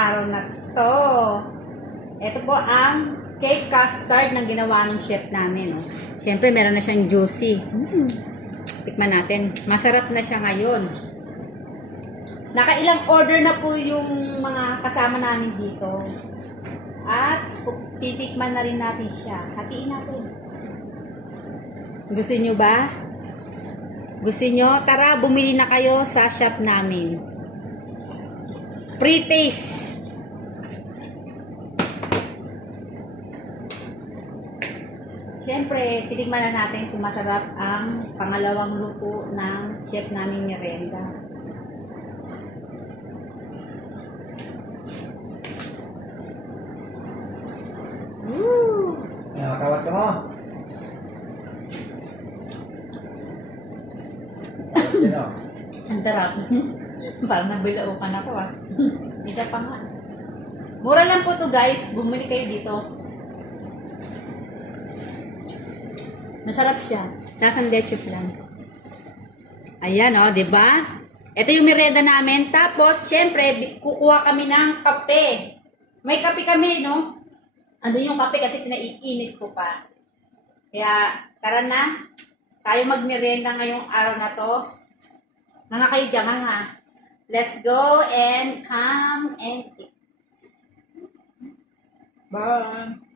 araw na to. Ito po ang cake custard na ginawa ng chef namin. Oh. Siyempre, meron na siyang juicy. Tikman natin. Masarap na siya ngayon. Nakailang order na po yung mga kasama namin dito. At titikman na rin natin siya. Hatiin natin. Gusto nyo ba? Gusto nyo? Tara, bumili na kayo sa shop namin. Pre-taste. Siyempre, titikman na natin kung masarap ang pangalawang luto ng chef namin Mirenda. Woo! Nakakawat ka mo. Ang sarap. Parang nabilaukan ako ah. Isa pa nga. Mura lang po to guys. Bumili kayo dito. Masarap siya. Lasang leche flan. Ayan o, di ba? Ito yung merienda namin. Tapos, syempre, kukuha kami ng kape. May kape kami, no? Andun yung kape kasi pinaiinit ko pa. Kaya, tara na. Tayo magmerienda ngayong araw na to. Nga kayo dyan, ha? Let's go and come and eat. Bye!